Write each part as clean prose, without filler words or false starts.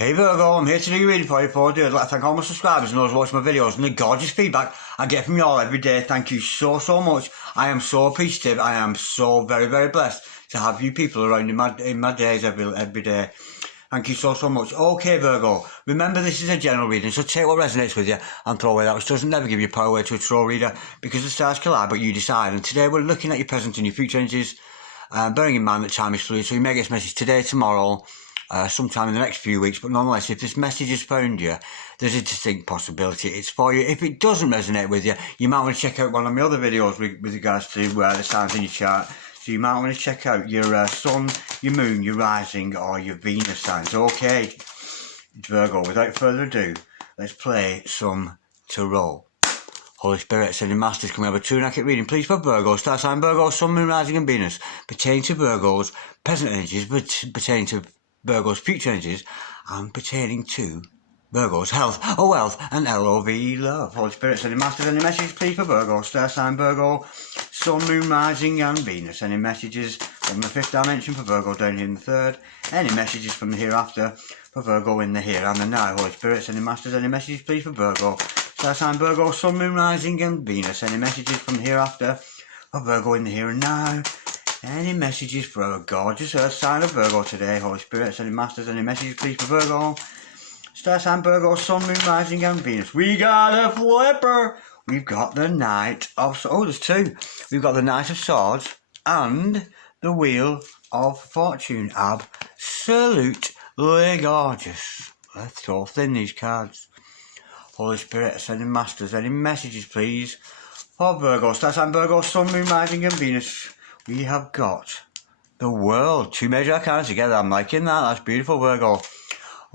Hey Virgo, I'm here to do your reading for you. I'd like to thank all my subscribers and those watching my videos and the gorgeous feedback I get from you all every day. Thank you so much. I am so appreciative. I am so very blessed to have you people around in my days every day. Thank you so much. Okay Virgo, remember this is a general reading, so take what resonates with you and throw away that which doesn't. Never give your power away to a tarot reader, because the stars collide but you decide. And today we're looking at your present and your future energies, bearing in mind that time is fluid, so you may get this message today, tomorrow, sometime in the next few weeks, but nonetheless, if this message has found you, there's a distinct possibility it's for you. If it doesn't resonate with you, you might want to check out one of my other videos with regards to the signs in your chart. So you might want to check out your sun, your moon, your rising, or your Venus signs. Okay, Virgo, without further ado, let's play some tarot. Holy Spirit, sending masters, can we have a true and accurate reading, please, for Virgo, star sign Virgo, sun, moon, rising, and Venus, pertaining to Virgo's present energies, pertaining to Virgo's future energies, and pertaining to Virgo's health, wealth, and love, love. Holy Spirit, sending masters, any messages, please, for Virgo, star sign Virgo, sun, moon, rising, and Venus. Any messages from the fifth dimension for Virgo down here in the third. Any messages from the hereafter for Virgo in the here and the now. Holy Spirit, sending masters, any messages, please, for Virgo, star sign Virgo, sun, moon, rising, and Venus. Any messages from the hereafter for Virgo in the here and now. Any messages for our gorgeous earth sign of Virgo today. Holy Spirit, sending masters, any messages, please, for Virgo, star sign Virgo, sun, moon, rising, and Venus. We got a flipper. We've got the Knight of... Oh, there's two. We've got the Knight of Swords and the Wheel of Fortune. Absolutely gorgeous. Let's throw thin these cards. Holy Spirit, sending masters, any messages, please, for Virgo, star sign Virgo, sun, moon, rising, and Venus. We have got the World. Two major arcana together. I'm liking that. That's beautiful, Virgo.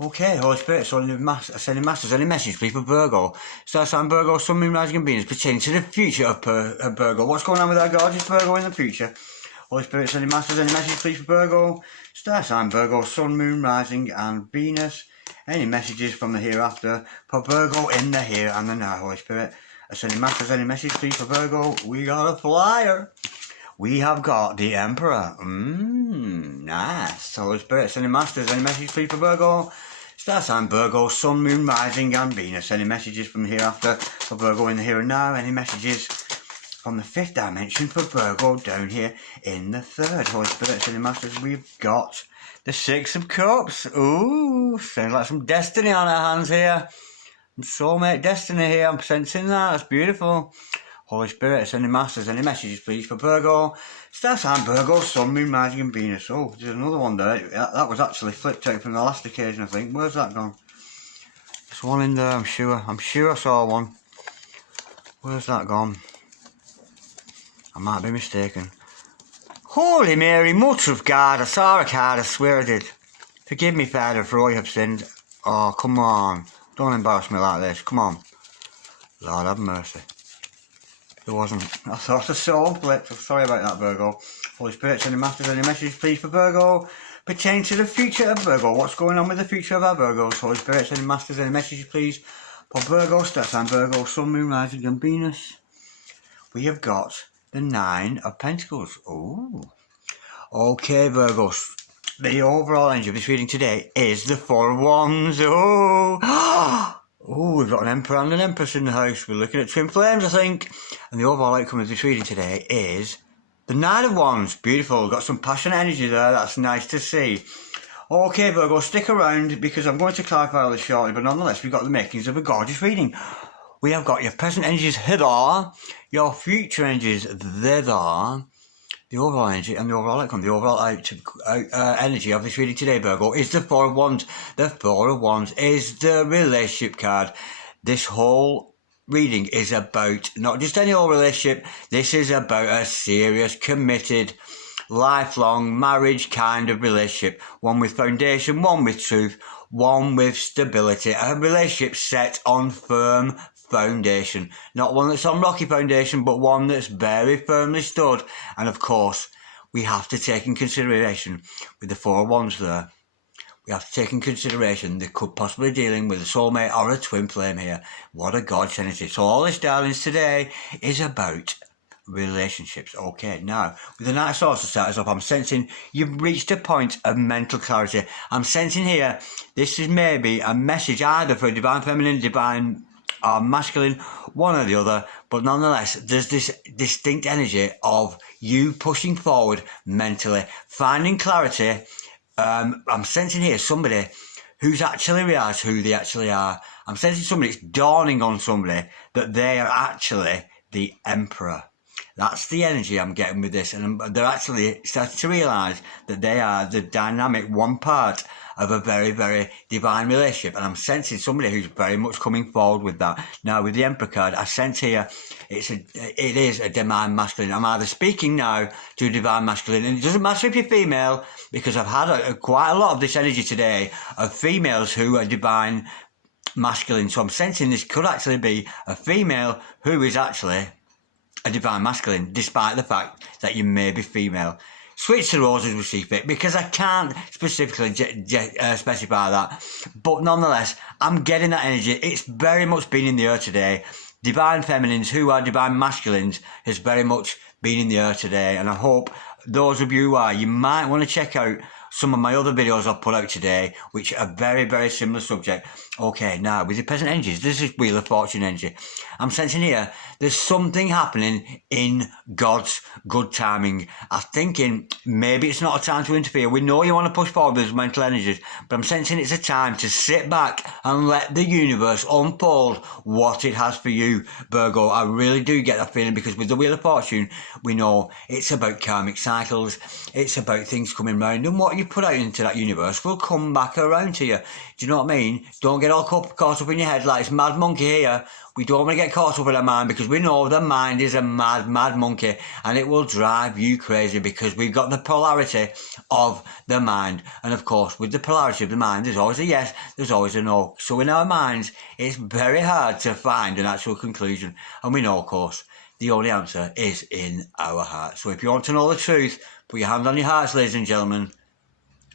Okay, Holy Spirit, sending masters, any message, please, for Virgo, star sign Virgo, sun, moon, rising, and Venus, pertaining to the future of Virgo. What's going on with our gorgeous Virgo in the future? Holy Spirit, sending masters, any message, please, for Virgo, star sign Virgo, sun, moon, rising, and Venus. Any messages from the hereafter for Virgo in the here and the now. Holy Spirit, sending masters, any message, please, for Virgo. We got a flyer. We have got the Emperor. Nice. Holy Spirit, sending masters, any messages, please, for Virgo, star sign Virgo, sun, moon, rising, and Venus. Any messages from the hereafter for Virgo in the here and now. Any messages from the fifth dimension for Virgo down here in the third. Holy Spirit, sending masters, we've got the Six of Cups. Ooh, sounds like some destiny on our hands here. Some soulmate destiny here. I'm sensing that. That's beautiful. Holy Spirit, sending masters, any messages, please, for Virgo, star sign Virgo, sun, moon, rising, and Venus. Oh, there's another one there. That was actually flipped out from the last occasion, I think. Where's that gone? There's one in there, I'm sure. I'm sure I saw one. Where's that gone? I might be mistaken. Holy Mary, Mother of God, I saw a card, I swear I did. Forgive me, Father, for all you have sinned. Oh, come on. Don't embarrass me like this. Come on. Lord have mercy. There wasn't. I thought I saw one flipped. Sorry about that, Virgo. Holy Spirit, sending masters, any messages, please, for Virgo, pertaining to the future of Virgo. What's going on with the future of our Virgos? Holy Spirit, sending masters, any messages, please, for Virgo, star sign Virgo, sun, moon, rising, and Venus. We have got the Nine of Pentacles. Ooh. Okay, Virgos. The overall energy of this reading today is the Four of Wands. Oh. Oh, we've got an Emperor and an Empress in the house. We're looking at twin flames, I think. And the overall outcome of this reading today is the Nine of Wands. Beautiful. We've got some passionate energy there. That's nice to see. Okay, Virgo, stick around because I'm going to clarify all this shortly. But nonetheless, we've got the makings of a gorgeous reading. We have got your present energies hither, your future energies thither, the overall energy and the overall outcome. The overall energy of this reading today, Virgo, is the Four of Wands. The Four of Wands is the relationship card. This whole reading is about not just any old relationship. This is about a serious, committed, lifelong marriage kind of relationship. One with foundation, one with truth, one with stability. A relationship set on firm foundation. Not one that's on rocky foundation, but one that's very firmly stood. And of course, we have to take in consideration with the Four of Wands there. We have to take in consideration they could possibly be dealing with a soulmate or a twin flame here. What a godsend it is. So all this, darlings, today is about relationships. Okay, now with the Knight of Swords to start us up, I'm sensing you've reached a point of mental clarity. I'm sensing here this is maybe a message either for a divine feminine, divine or masculine, one or the other, but nonetheless there's this distinct energy of you pushing forward mentally, finding clarity. I'm sensing here somebody who's actually realised who they actually are. I'm sensing somebody, it's dawning on somebody that they are actually the Emperor. That's the energy I'm getting with this, and they're actually starting to realise that they are the dynamic one part of a very, very divine relationship, and I'm sensing somebody who's very much coming forward with that. Now, with the Emperor card, I sense here it is a divine masculine. I'm either speaking now to a divine masculine, and it doesn't matter if you're female, because I've had quite a lot of this energy today of females who are divine masculine. So I'm sensing this could actually be a female who is actually a divine masculine, despite the fact that you may be female. Switch to roses we see fit, because I can't specifically specify that. But nonetheless, I'm getting that energy. It's very much been in the air today. Divine feminines who are divine masculines has very much been in the air today. And I hope those of you who are, you might want to check out some of my other videos I've put out today, which are very, very similar subject. Okay, now with the present energies, this is Wheel of Fortune energy. I'm sensing here there's something happening in God's good timing. I'm thinking maybe it's not a time to interfere. We know you want to push forward with mental energies, but I'm sensing it's a time to sit back and let the universe unfold what it has for you, Virgo. I really do get that feeling, because with the Wheel of Fortune, we know it's about karmic cycles. It's about things coming round, and what you put out into that universe will come back around to you. Do you know what I mean? Don't get all caught up in your head like it's mad monkey here. We don't want to get caught up in our mind, because we know the mind is a mad, mad monkey, and it will drive you crazy, because we've got the polarity of the mind. And of course, with the polarity of the mind, there's always a yes, there's always a no. So in our minds, it's very hard to find an actual conclusion. And we know, of course, the only answer is in our heart. So if you want to know the truth, put your hand on your hearts, ladies and gentlemen,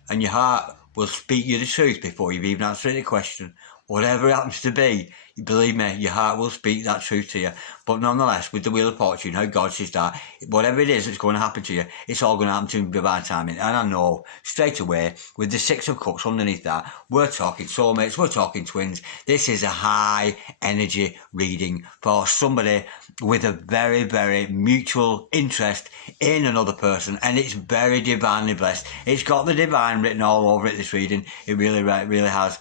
and your heart will speak you the truth before you've even answered any question. Whatever it happens to be, believe me, your heart will speak that truth to you. But nonetheless, with the Wheel of Fortune, how God says that, whatever it is that's going to happen to you, it's all going to happen to you in divine timing. And I know straight away, with the Six of Cups underneath that, we're talking soulmates, we're talking twins. This is a high energy reading for somebody with a very, very mutual interest in another person, and it's very divinely blessed. It's got the divine written all over it, this reading. It really has.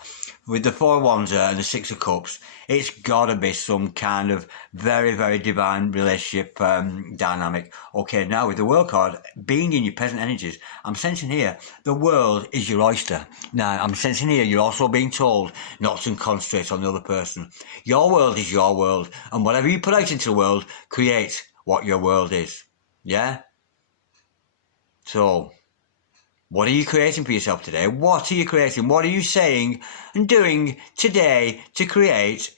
With the Four of Wands and the Six of Cups, it's got to be some kind of very, very divine relationship dynamic. Okay, now with the World card being in your present energies, I'm sensing here the world is your oyster. Now, I'm sensing here you're also being told not to concentrate on the other person. Your world is your world, and whatever you put out into the world creates what your world is. Yeah? So, what are you creating for yourself today? What are you creating? What are you saying and doing today to create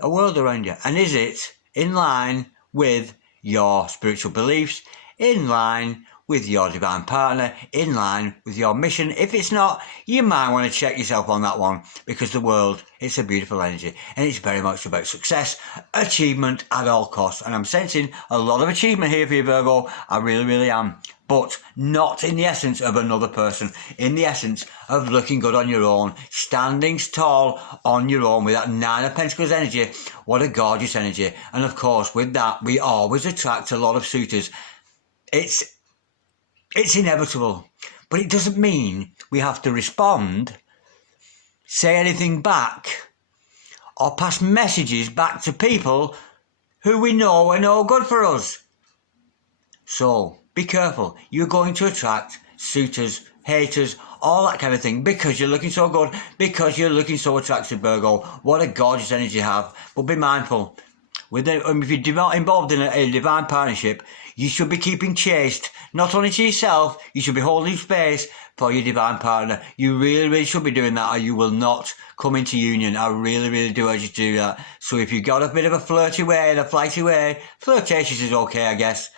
a world around you? And is it in line with your spiritual beliefs, in line with your divine partner, in line with your mission? If it's not, you might want to check yourself on that one, because the world, it's a beautiful energy, and it's very much about success, achievement at all costs. And I'm sensing a lot of achievement here for you, Virgo. I really, really am. But not in the essence of another person, in the essence of looking good on your own, standing tall on your own with that Nine of Pentacles energy. What a gorgeous energy. And of course, with that, we always attract a lot of suitors. It's inevitable, but it doesn't mean we have to respond, say anything back, or pass messages back to people who we know are no good for us. So, be careful. You're going to attract suitors, haters, all that kind of thing, because you're looking so good, because you're looking so attractive, Virgo. What a gorgeous energy you have. But be mindful. If you're not involved in a divine partnership, you should be keeping chaste, not only to yourself, you should be holding space for your divine partner. You really, really should be doing that, or you will not come into union. I really, really do urge you to do that. So if you've got a bit of a flirty way and a flighty way, flirtatious is okay, I guess.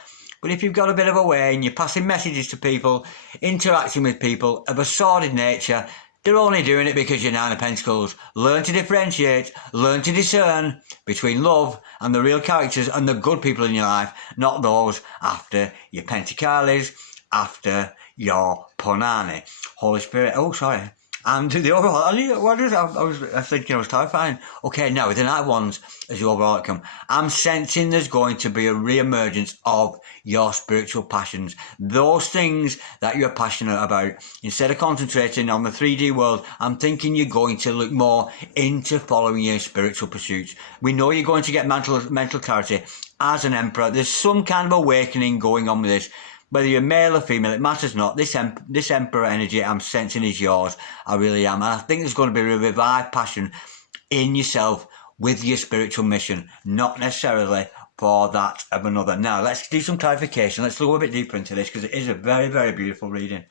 But if you've got a bit of a way and you're passing messages to people, interacting with people of a sordid nature, They're only doing it because you're Nine of Pentacles. Learn to differentiate, learn to discern between love and the real characters and the good people in your life, not those after your Pentacalis, after your Ponani. Holy Spirit, oh sorry. And the overall, I was thinking I was clarifying. Okay, now with the Knight of Wands as the overall outcome, I'm sensing there's going to be a re-emergence of your spiritual passions. Those things that you're passionate about. Instead of concentrating on the 3D world, I'm thinking you're going to look more into following your spiritual pursuits. We know you're going to get mental clarity as an Emperor. There's some kind of awakening going on with this. Whether you're male or female, it matters not. This Emperor energy I'm sensing is yours. I really am. And I think there's going to be a revived passion in yourself with your spiritual mission, not necessarily for that of another. Now, let's do some clarification. Let's go a bit deeper into this because it is a very, very beautiful reading.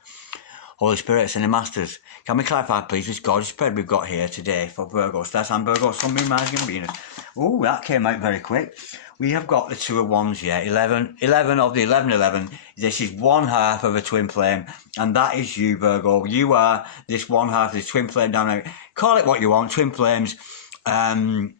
Holy Spirits and the Masters, can we clarify, please, this gorgeous spread we've got here today for Virgo, Stars and Virgo, Sun, Moon, Mars, and Venus? Oh, that came out very quick. We have got the Two of Wands here, 11 of the 11. This is one half of a twin flame, and that is you, Virgo. You are this one half of the twin flame dynamic. Call it what you want, twin flames, soulmates.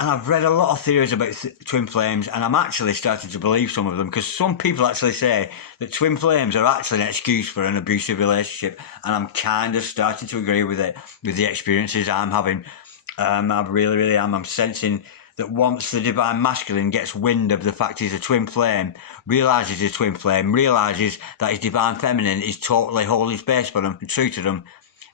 And I've read a lot of theories about twin flames, and I'm actually starting to believe some of them, because some people actually say that twin flames are actually an excuse for an abusive relationship, and I'm kind of starting to agree with it, with the experiences I'm having. I really, really am. I'm sensing that once the divine masculine gets wind of the fact he's a twin flame, realises he's a twin flame, realises that his divine feminine is totally holding space for them and true to them,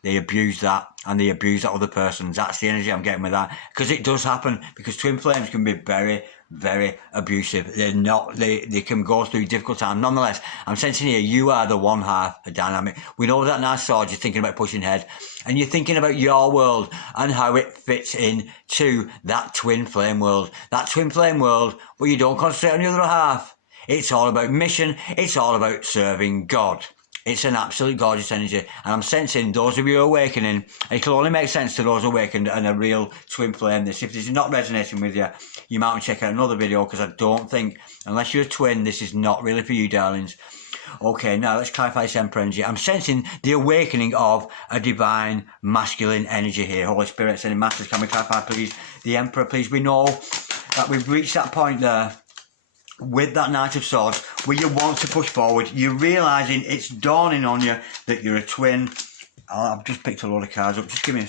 they abuse that, and they abuse that other person. That's the energy I'm getting with that, because it does happen, because twin flames can be very, very abusive. They're not, they can go through difficult times. Nonetheless, I'm sensing here, you are the one half of dynamic. We know that nice sword, you're thinking about pushing ahead, and you're thinking about your world and how it fits in to that twin flame world. That twin flame world where you don't concentrate on the other half. It's all about mission. It's all about serving God. It's an absolute gorgeous energy, and I'm sensing those of you awakening, it can only make sense to those awakened and a real twin flame. If this is not resonating with you, you might want to check out another video, because I don't think, unless you're a twin, this is not really for you, darlings. Okay, now let's clarify this Emperor energy. I'm sensing the awakening of a divine masculine energy here. Holy Spirits and Masters, can we clarify, please? The Emperor, please. We know that we've reached that point there with that Knight of Swords where you want to push forward. You're realising, it's dawning on you that you're a twin. I've just picked a load of cards up. Just give me a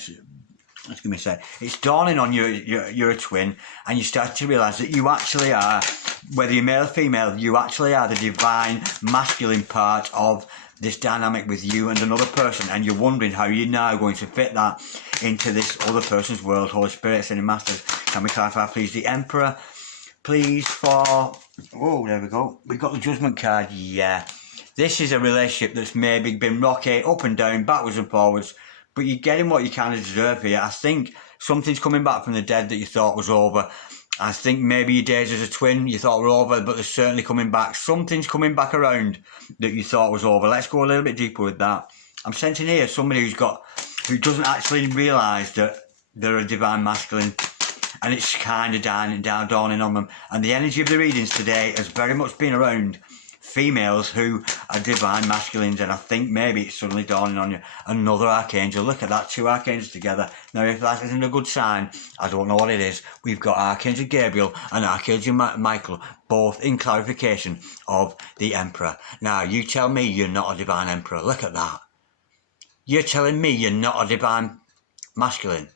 sec. It's dawning on you you're a twin, and you start to realise that you actually are, whether you're male or female, you actually are the divine masculine part of this dynamic with you and another person, and you're wondering how you're now going to fit that into this other person's world. Holy Spirits and Masters, can we clarify, please? The Emperor, please, for... Oh, there we go. We've got the Judgment card. Yeah. This is a relationship that's maybe been rocky, up and down, backwards and forwards, but you're getting what you kind of deserve here. I think something's coming back from the dead that you thought was over. I think maybe your days as a twin you thought were over, but they're certainly coming back. Something's coming back around that you thought was over. Let's go a little bit deeper with that. I'm sensing here somebody who doesn't actually realise that they're a divine masculine, and it's kind of dawning on them. And the energy of the readings today has very much been around females who are divine masculines, and I think maybe it's suddenly dawning on you. Another archangel. Look at that, two archangels together. Now, if that isn't a good sign, I don't know what it is. We've got Archangel Gabriel and Archangel Michael, both in clarification of the Emperor. Now, you tell me you're not a divine Emperor. Look at that. You're telling me you're not a divine masculine?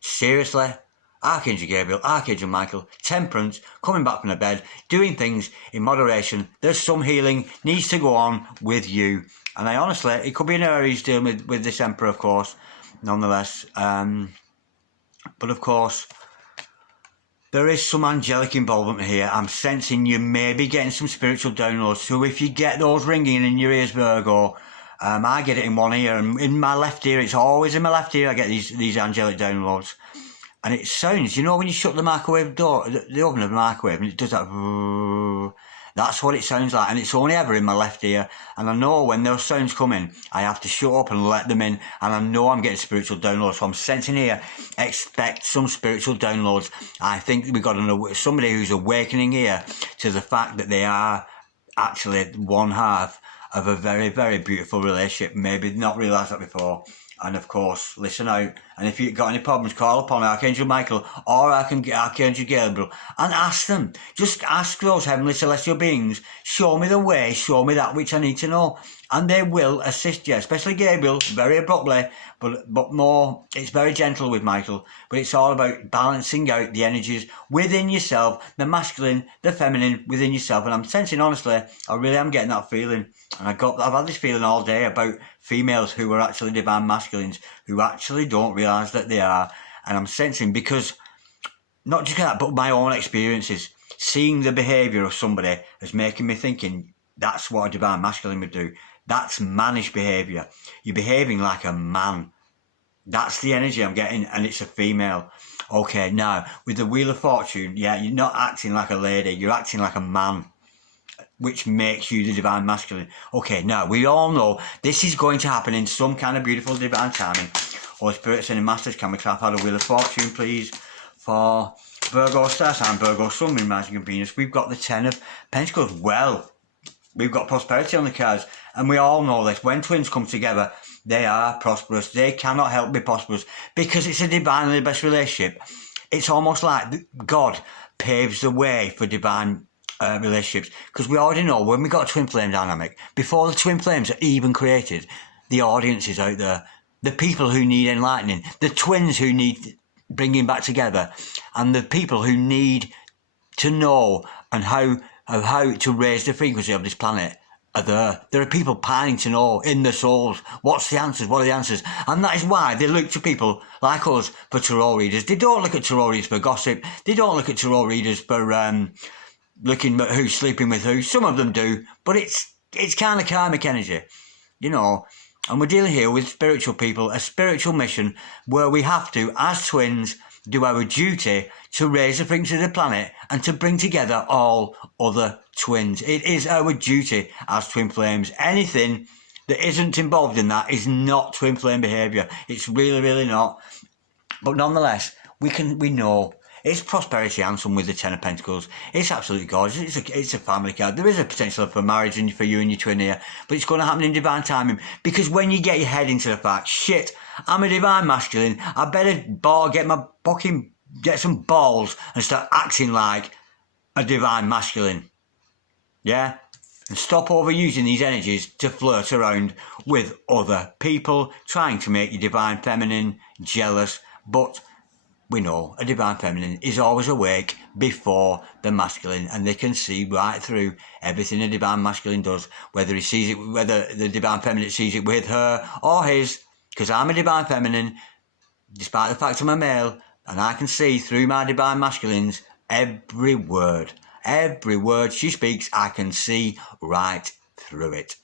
Seriously? Archangel Gabriel, Archangel Michael, temperance, coming back from the bed, doing things in moderation. There's some healing needs to go on with you. And I honestly, it could be an area he's dealing with this Emperor, of course, nonetheless. But of course, there is some angelic involvement here. I'm sensing you may be getting some spiritual downloads. So if you get those ringing in your ears, Virgo, I get it in one ear, and in my left ear, it's always in my left ear I get these angelic downloads. And it sounds, you know, when you shut the microwave door, the oven of the microwave, and it does that, that's what it sounds like. And it's only ever in my left ear. And I know when those sounds come in, I have to shut up and let them in. And I know I'm getting spiritual downloads. So I'm sensing here, expect some spiritual downloads. I think we've got somebody who's awakening here to the fact that they are actually one half of a very, very beautiful relationship. Maybe not realised that before. And of course, listen out. And if you've got any problems, call upon Archangel Michael or Archangel Gabriel and ask them. Just ask those heavenly celestial beings, show me the way, show me that which I need to know. And they will assist you, especially Gabriel, very abruptly, but more, it's very gentle with Michael. But it's all about balancing out the energies within yourself, the masculine, the feminine within yourself. And I'm sensing, honestly, I really am getting that feeling. And I've had this feeling all day about females who are actually divine masculines, who actually don't realise that they are. And I'm sensing, because not just that, but my own experiences, seeing the behaviour of somebody is making me thinking that's what a divine masculine would do. That's mannish behaviour. You're behaving like a man. That's the energy I'm getting, and it's a female. Okay, now, with the Wheel of Fortune, yeah, you're not acting like a lady, you're acting like a man, which makes you the divine masculine. Okay, now, we all know this is going to happen in some kind of beautiful divine timing. Holy Spirit, sending masters, can we clap out a Wheel of Fortune, please, for Virgo star sign, Virgo sun, moon, rising and Venus. We've got the 10 of Pentacles. Well, we've got prosperity on the cards, and we all know this. When twins come together, they are prosperous. They cannot help be prosperous because it's a divinely best relationship. It's almost like God paves the way for divine relationships, because we already know when we got a twin flame dynamic, before the twin flames are even created, the audience is out there, the people who need enlightening, the twins who need bringing back together, and the people who need to know and how to raise the frequency of this planet are there. There are people pining to know in their souls what's the answers, what are the answers, and that is why they look to people like us for tarot readers. They don't look at tarot readers for gossip. They don't look at tarot readers for looking at who's sleeping with who. Some of them do, but it's kind of karmic energy, you know. And we're dealing here with spiritual people, a spiritual mission where we have to, as twins, do our duty to raise the frequency of the planet and to bring together all other twins. It is our duty as twin flames. Anything that isn't involved in that is not twin flame behaviour. It's really, really not. But nonetheless, we know it's prosperity handsome with the 10 of Pentacles. It's absolutely gorgeous. It's a family card. There is a potential for marriage for you and your twin here, but it's going to happen in divine timing, because when you get your head into the fact, shit, I'm a divine masculine, I better get some balls and start acting like a divine masculine. Yeah? And stop overusing these energies to flirt around with other people, trying to make you divine feminine jealous, but we know a divine feminine is always awake before the masculine, and they can see right through everything a divine masculine does, whether the divine feminine sees it with her or his, because I'm a divine feminine, despite the fact I'm a male, and I can see through my divine masculines every word she speaks. I can see right through it.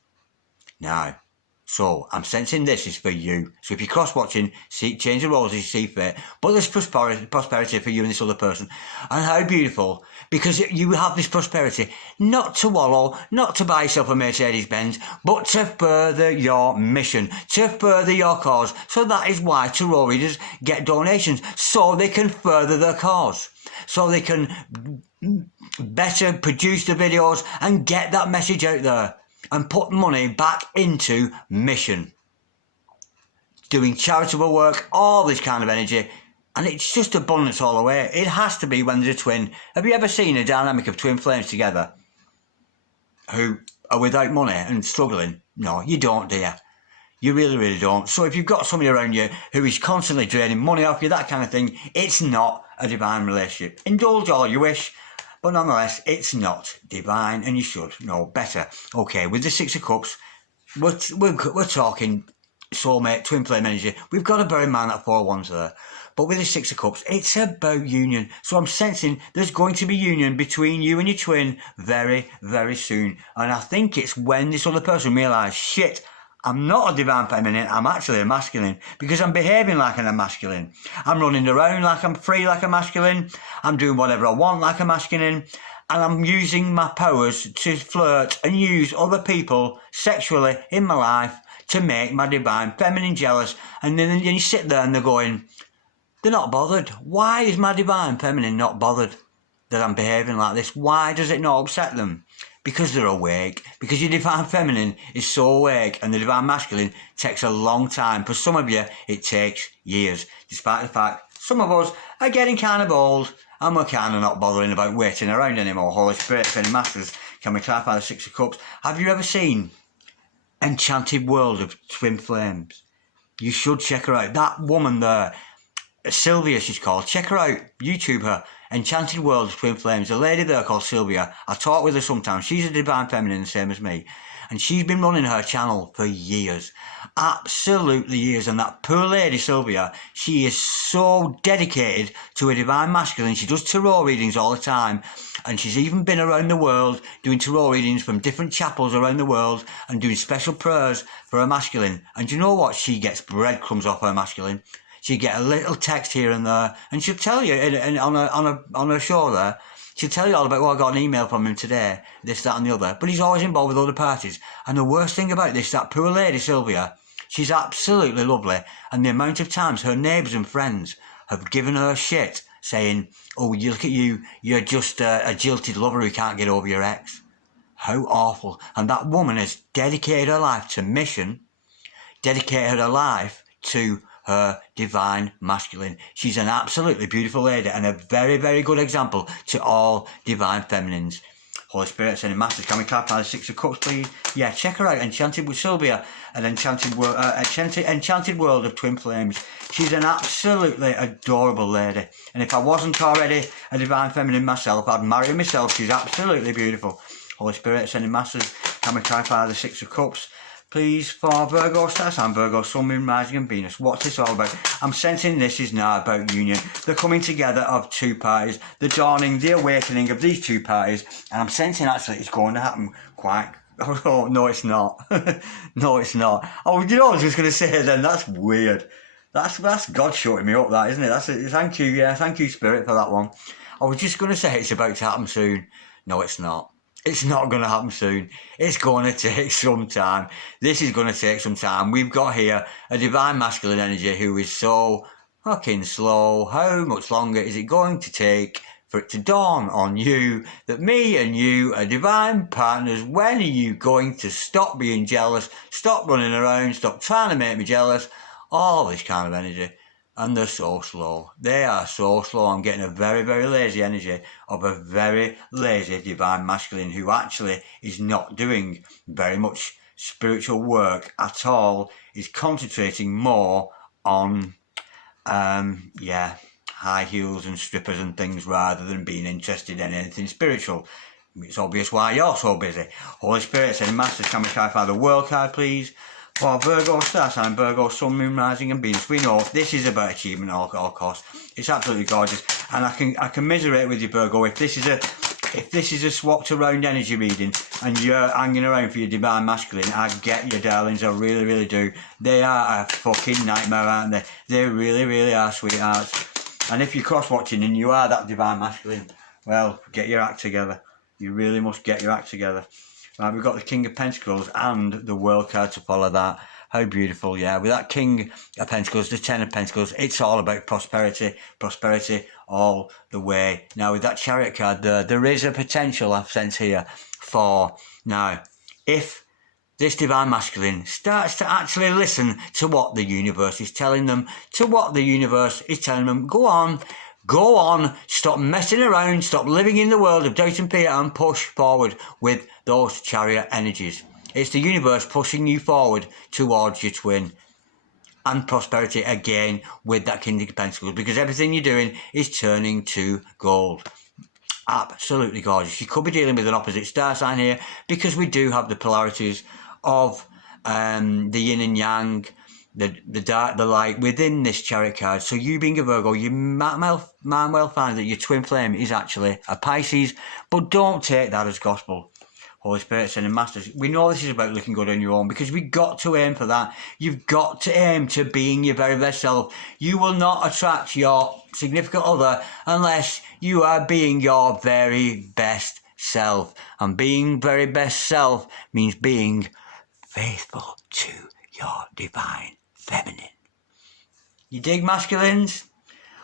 Now, so I'm sensing this is for you. So if you're cross-watching, change the roles as you see fit. But there's prosperity for you and this other person. And how beautiful, because you have this prosperity not to wallow, not to buy yourself a Mercedes-Benz, but to further your mission, to further your cause. So that is why tarot readers get donations, so they can further their cause, so they can better produce the videos and get that message out there, and put money back into mission, doing charitable work, all this kind of energy, and it's just abundance all the way. It has to be when there's a twin. Have you ever seen a dynamic of twin flames together who are without money and struggling? No, you don't, do you? You really, really don't. So if you've got somebody around you who is constantly draining money off you, that kind of thing, it's not a divine relationship. Indulge all you wish, but nonetheless, it's not divine, and you should know better. Okay, with the Six of Cups, we're talking soulmate, twin flame energy. We've got to bear in mind that 4 wands there. But with the Six of Cups, it's about union. So I'm sensing there's going to be union between you and your twin very, very soon. And I think it's when this other person realises, shit, I'm not a divine feminine, I'm actually a masculine, because I'm behaving like a masculine. I'm running around like I'm free like a masculine. I'm doing whatever I want like a masculine. And I'm using my powers to flirt and use other people sexually in my life to make my divine feminine jealous. And then you sit there and they're going, they're not bothered. Why is my divine feminine not bothered that I'm behaving like this? Why does it not upset them? because they're awake, because your divine feminine is so awake and the divine masculine takes a long time. For some of you, it takes years, despite the fact some of us are getting kind of old and we're kind of not bothering about waiting around anymore. Holy Spirit, Sending Masters, can we clarify the Six of Cups? Have you ever seen Enchanted World of Twin Flames? You should check her out. That woman there, Sylvia she's called, check her out, YouTube her. Enchanted World of Twin Flames. A lady there called Sylvia. I talk with her sometimes. She's a divine feminine, the same as me. And she's been running her channel for years. Absolutely years. And that poor lady, Sylvia, she is so dedicated to a divine masculine. She does tarot readings all the time. And she's even been around the world doing tarot readings from different chapels around the world and doing special prayers for her masculine. And do you know what? She gets breadcrumbs off her masculine. She'll get a little text here and there, and she'll tell you on her show there, she'll tell you all about, I got an email from him today, this, that and the other, but he's always involved with other parties. And the worst thing about this, that poor lady, Sylvia, she's absolutely lovely, and the amount of times her neighbours and friends have given her shit, saying, oh, you look at you, you're just a jilted lover who can't get over your ex. How awful. And that woman has dedicated her life to mission, dedicated her life to her divine masculine. She's an absolutely beautiful lady and a very, very good example to all divine feminines. Holy Spirit, Sending Masters, can we clarify the Six of Cups, please? Yeah, check her out, Enchanted with Sylvia, and Enchanted World of Twin Flames. She's an absolutely adorable lady. And if I wasn't already a divine feminine myself, I'd marry her myself. She's absolutely beautiful. Holy Spirit, Sending Masters, can we clarify the Six of Cups? Please, for Virgo, Star Sign, Virgo, Sun, Moon, Rising and Venus. What's this all about? I'm sensing this is now about union. The coming together of two parties. The dawning, the awakening of these two parties. And I'm sensing actually it's going to happen quite... Oh, no, it's not. No, it's not. Oh, you know, I was just going to say then, that's weird. That's God shutting me up, that, isn't it? Thank you, yeah. Thank you, Spirit, for that one. I was just going to say it's about to happen soon. No, it's not. It's not going to happen soon. It's going to take some time. This is going to take some time. We've got here a divine masculine energy who is so fucking slow. How much longer is it going to take for it to dawn on you that me and you are divine partners? When are you going to stop being jealous? Stop running around. Stop trying to make me jealous. All this kind of energy. And they're so slow. They are so slow. I'm getting a very, very lazy energy of a very lazy divine masculine who actually is not doing very much spiritual work at all. Is concentrating more on, high heels and strippers and things rather than being interested in anything spiritual. It's obvious why you're so busy. Holy Spirit, Sending Masters, can we clarify the World card, please? For Virgo, Star Sign, Virgo, Sun, Moon, Rising and Venus. We know this is about achievement at all costs. It's absolutely gorgeous. And I can commiserate with you, Virgo, if this is a swapped around energy reading and you're hanging around for your divine masculine, I get you, darlings, I really, really do. They are a fucking nightmare, aren't they? They really, really are, sweethearts. And if you're cross-watching and you are that divine masculine, well, get your act together. You really must get your act together. Right, we've got the King of Pentacles and the World card to follow that. How beautiful, yeah. With that King of Pentacles, the Ten of Pentacles, it's all about prosperity. Prosperity all the way. Now, with that Chariot card there is a potential I've sensed here for... Now, if this divine masculine starts to actually listen to what the universe is telling them, go on, stop messing around, stop living in the world of doubt and fear and push forward with those Chariot energies. It's the universe pushing you forward towards your twin. And prosperity again with that King of Pentacles, because everything you're doing is turning to gold. Absolutely gorgeous. You could be dealing with an opposite star sign here because we do have the polarities of the yin and yang, the dark, the light within this Chariot card. So you being a Virgo, you might well find that your twin flame is actually a Pisces, but don't take that as gospel. Holy Spirit, Sending Masters. We know this is about looking good on your own because we've got to aim for that. You've got to aim to being your very best self. You will not attract your significant other unless you are being your very best self. And being very best self means being faithful to your divine feminine. You dig, masculines?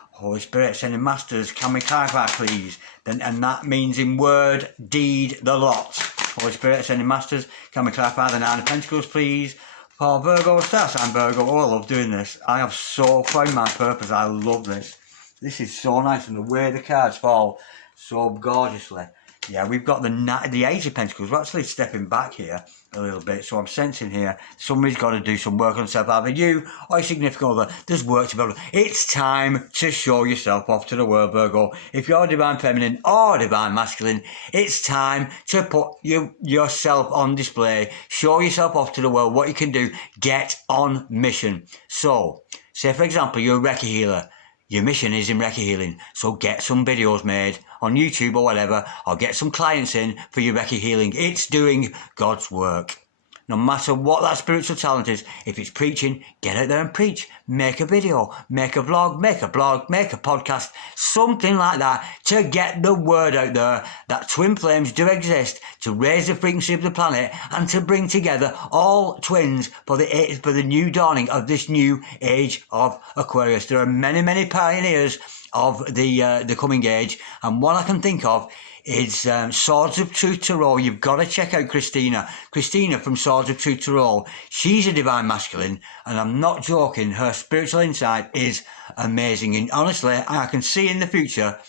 Holy Spirit, Sending Masters, can we clarify, please? And that means in word, deed, the lot. Holy Spirit, Ascending Masters, can we clarify the Nine of Pentacles, please? For Virgo, star sign Virgo. Oh, I love doing this. I have so found my purpose. I love this. This is so nice, and the way the cards fall so gorgeously. Yeah, we've got the Eight of Pentacles. We're actually stepping back here a little bit, so I'm sensing here somebody's got to do some work on themselves. Either you or your significant other. There's work to be done. It's time to show yourself off to the world, Virgo. If you're Divine Feminine or Divine Masculine, it's time to put yourself on display. Show yourself off to the world, what you can do. Get on mission. So, say for example, you're a Reiki healer. Your mission is in Reiki healing, so get some videos made on YouTube or whatever, or get some clients in for your Reiki healing. It's doing God's work. No matter what that spiritual talent is, if it's preaching, get out there and preach. Make a video, make a vlog, make a blog, make a podcast, something like that to get the word out there that twin flames do exist, to raise the frequency of the planet and to bring together all twins for the new dawning of this new age of Aquarius. There are many, many pioneers of the coming age, and one I can think of is Swords of Truth Tarot. You've got to check out Christina. Christina from Swords of Truth Tarot. She's a Divine Masculine, and I'm not joking. Her spiritual insight is amazing, and honestly, I can see in the future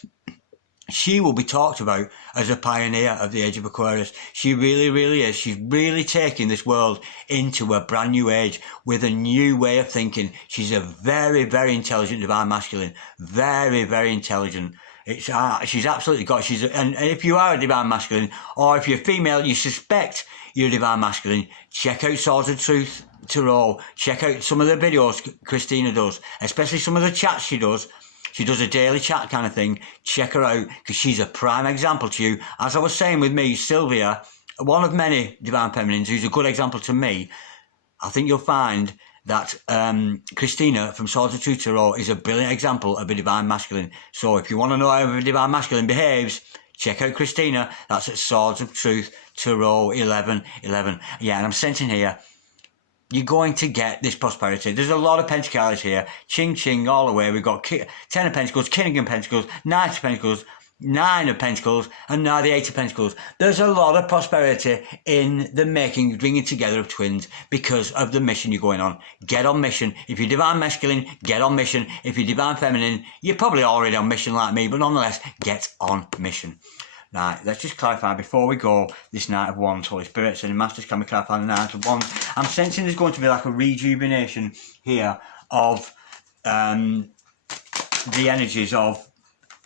she will be talked about as a pioneer of the age of Aquarius. She really, really is. She's really taking this world into a brand new age with a new way of thinking. She's a very, very intelligent Divine Masculine. Very, very intelligent. She's absolutely got. And if you are a Divine Masculine, or if you're female, you suspect you're a Divine Masculine, check out Swords of Truth Tarot. Check out some of the videos Christina does, especially some of the chats she does. She does a daily chat kind of thing. Check her out, because she's a prime example to you. As I was saying with me, Sylvia, one of many Divine Feminines who's a good example to me. I think you'll find that Christina from Swords of Truth Tarot is a brilliant example of a Divine Masculine. So if you want to know how a Divine Masculine behaves, check out Christina. That's at Swords of Truth Tarot 1111. Yeah, and I'm sensing here, you're going to get this prosperity. There's a lot of pentacles here. Ching, ching, all the way. We've got Ten of Pentacles, King of Pentacles, Knight of Pentacles, Nine of Pentacles, and now the Eight of Pentacles. There's a lot of prosperity in the making, bringing together of twins because of the mission you're going on. Get on mission. If you're Divine Masculine, get on mission. If you're Divine Feminine, you're probably already on mission like me, but nonetheless, get on mission. Right, let's just clarify before we go this Knight of Wands, Holy Spirit, and Masters, can we clarify the Knight of Wands? I'm sensing there's going to be like a rejuvenation here of the energies of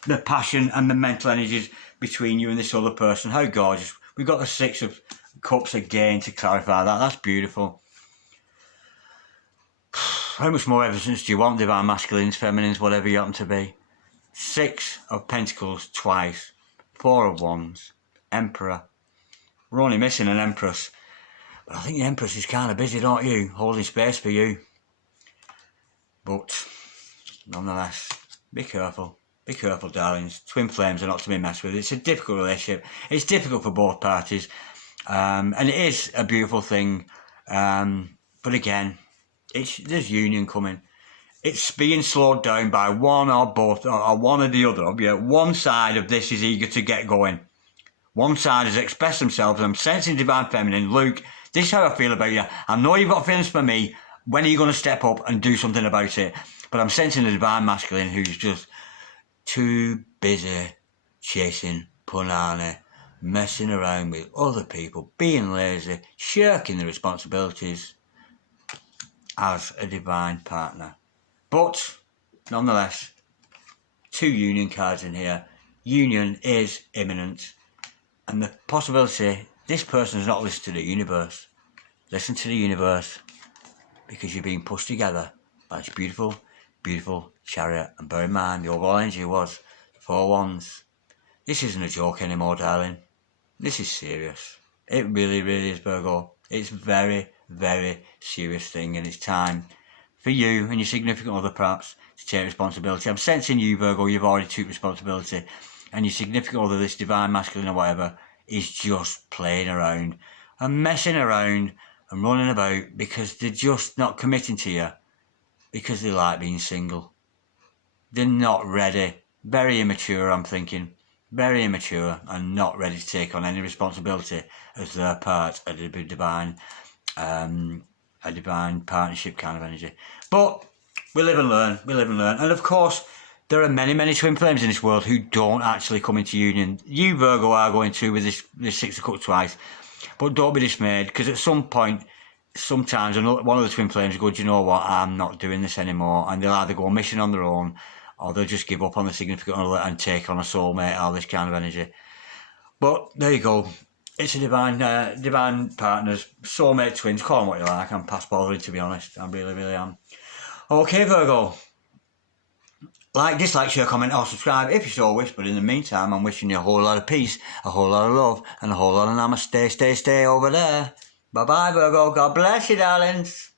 the passion and the mental energies between you and this other person. How gorgeous. We've got the Six of Cups again to clarify that. That's beautiful. How much more evidence do you want, Divine Masculines, Feminines, whatever you happen to be? Six of Pentacles twice. Four of Wands. Emperor. We're only missing an Empress. But I think the Empress is kind of busy, don't you? Holding space for you. But, nonetheless, be careful. Be careful, darlings. Twin flames are not to be messed with. It's a difficult relationship. It's difficult for both parties. And it is a beautiful thing. But again, there's union coming. It's being slowed down by one or both, or one or the other. Yeah, one side of this is eager to get going. One side has expressed themselves. I'm sensing Divine Feminine. Luke, this is how I feel about you. I know you've got feelings for me. When are you going to step up and do something about it? But I'm sensing a Divine Masculine who's just too busy chasing punani, messing around with other people, being lazy, shirking the responsibilities as a divine partner. But, nonetheless, two union cards in here. Union is imminent. And the possibility, this person has not listened to the universe. Listen to the universe, because you're being pushed together by this beautiful, beautiful chariot. And bear in mind, the overall energy was 4 Wands. This isn't a joke anymore, darling. This is serious. It really, really is, Virgo. It's very, very serious thing, and it's time for you and your significant other, perhaps, to take responsibility. I'm sensing you, Virgo, you've already took responsibility, and your significant other, this Divine Masculine or whatever, is just playing around and messing around and running about because they're just not committing to you because they like being single. They're not ready. Very immature, I'm thinking. very immature and not ready to take on any responsibility as their part of the divine, a divine partnership kind of energy. But we live and learn, and of course there are many twin flames in this world who don't actually come into union. You, Virgo, are going through with this Six of Cups twice, but don't be dismayed, because at some point, sometimes one of the twin flames will go, do you know what, I'm not doing this anymore, and they'll either go mission on their own, or they'll just give up on the significant other and take on a soulmate or this kind of energy. But there you go. It's a divine partners, soulmate twins, call them what you like. I'm past bothering, to be honest. I really am. Okay, Virgo. Like, dislike, share, comment or subscribe if you so wish. But in the meantime, I'm wishing you a whole lot of peace, a whole lot of love, and a whole lot of namaste. Stay over there. Bye-bye, Virgo. God bless you, darlings.